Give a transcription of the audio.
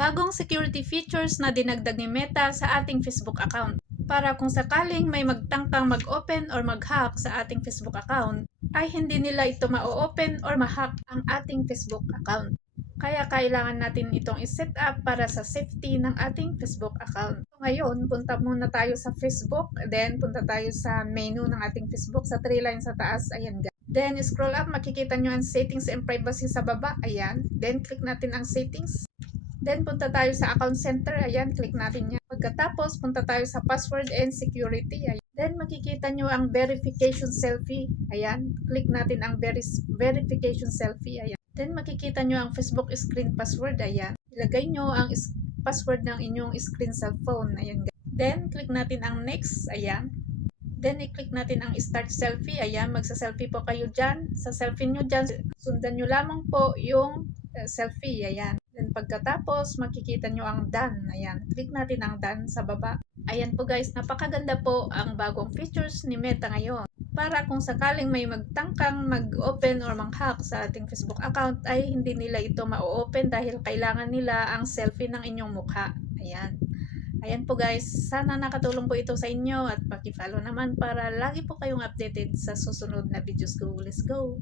Bagong security features na dinagdag ni Meta sa ating Facebook account. Para kung sakaling may magtangkang mag-open or mag-hack sa ating Facebook account, ay hindi nila ito ma-open or ma-hack ang ating Facebook account. Kaya kailangan natin itong i-set up para sa safety ng ating Facebook account. Ngayon, punta muna tayo sa Facebook, then punta tayo sa menu ng ating Facebook, sa 3 lines sa taas, ayan. Then scroll up, makikita nyo ang settings and privacy sa baba, ayan. Then click natin ang settings. Then punta tayo sa account center, ayan, click natin yan. Pagkatapos, punta tayo sa password and security, ayan. Then makikita nyo ang verification selfie, ayan. Click natin ang verification selfie, ayan. Then makikita nyo ang Facebook screen password, ayan. Ilagay nyo ang password ng inyong screen cellphone, ayan. Then click natin ang next, ayan. Then i-click natin ang start selfie, ayan. Magsa-selfie po kayo dyan. Sa selfie nyo dyan, sundan nyo lamang po yung selfie, ayan. Then pagkatapos, makikita nyo ang done, ayan. Click natin ang done sa baba. Ayan po guys, napakaganda po ang bagong features ni Meta ngayon. Para kung sakaling may magtangkang mag-open or mang-hack sa ating Facebook account, ay hindi nila ito ma-open dahil kailangan nila ang selfie ng inyong mukha. Ayan. Ayan po guys, sana nakatulong po ito sa inyo at paki-follow naman para lagi po kayong updated sa susunod na videos ko. Let's go!